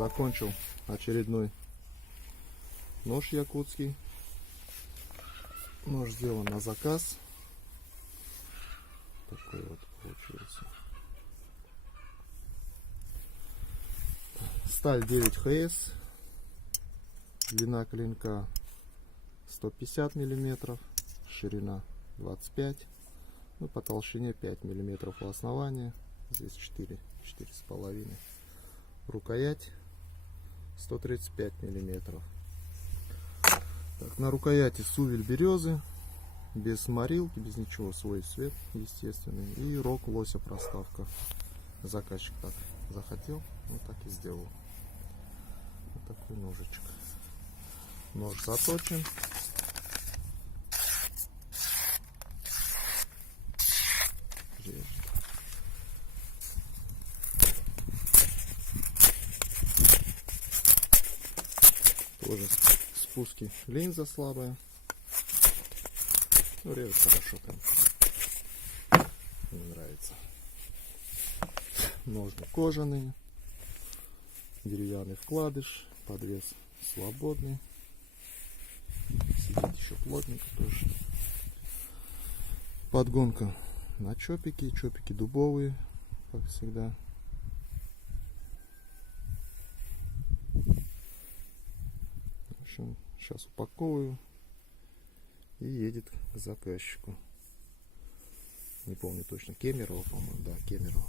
Закончил очередной нож якутский. Нож сделан на заказ. Такой вот получился. Сталь 9 ХС. Длина клинка 150 миллиметров. Ширина 25. Ну, по толщине 5 миллиметров у основания. Здесь 4,5. Рукоять 135 миллиметров. Так, на рукояти сувель березы, без морилки, без ничего, свой цвет естественный. И рог лося проставка. Заказчик так захотел, вот так и сделал. Вот такой ножичек. Нож заточен. Режет. Тоже спуски, линза слабая. Ну, режет хорошо там. Мне нравится. Ножны кожаные. Деревянный вкладыш. Подвес свободный. Сидит еще плотненько тоже. Подгонка на чопики. Чопики дубовые, как всегда. В общем, сейчас упаковываю и едет к заказчику. Не помню точно, Кемерово, по-моему, да, Кемерово.